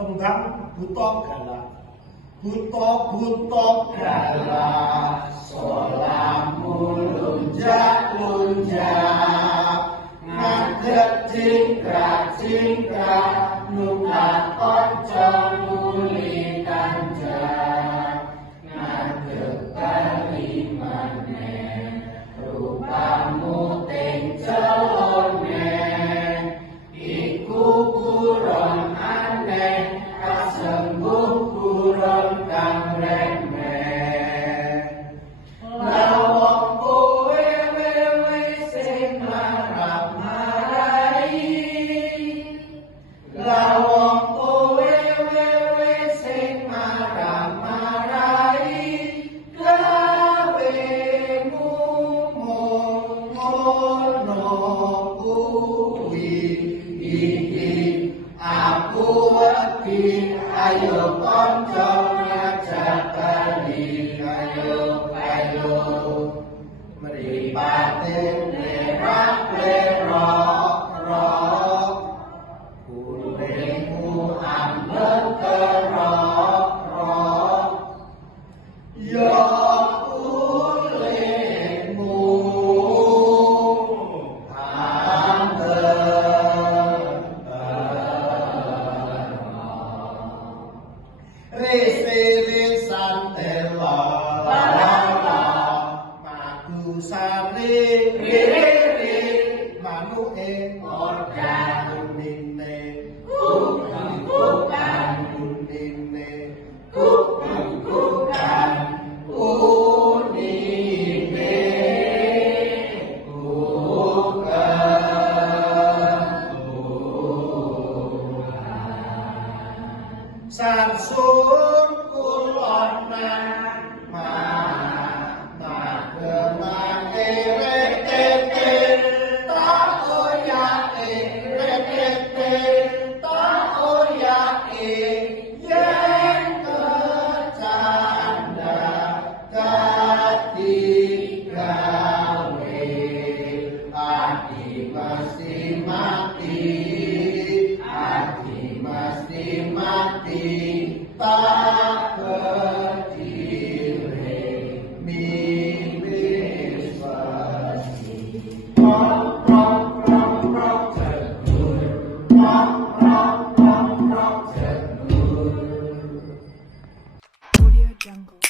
tentang buta galak. Buta galak, solamu lunjak-lunjak, ngadeg cingkrak-cingkrak, nukat kanca muli kanjak, ngadeg bali maneh, rupamu ting celone, iku buron aneh, kasembuh buron kang remeh. Lawang kowe wewe sing marah-marahi, lawang kowe wewe sing marah-marahi, gawemu mung ngono kuwi. Iki aku wedi, ayo kanca ngajak bali, ayo mripate lerak-lerok, kulitmu ambek kerok, ya kulitmu ris-risan tela lalala, madu sari riri, manuke organ unine, kukan unine, kukan unine, sansur kulonan magemake retete, tak oyake retete, tak oyake yen kecanda dadi gawe, ati mesti mati, ati mesti mati, tak berdiri miris pasti. Rock, rock, rock, rock, jedur. Rock, rock, rock, rock, jedur. Audio Jungle.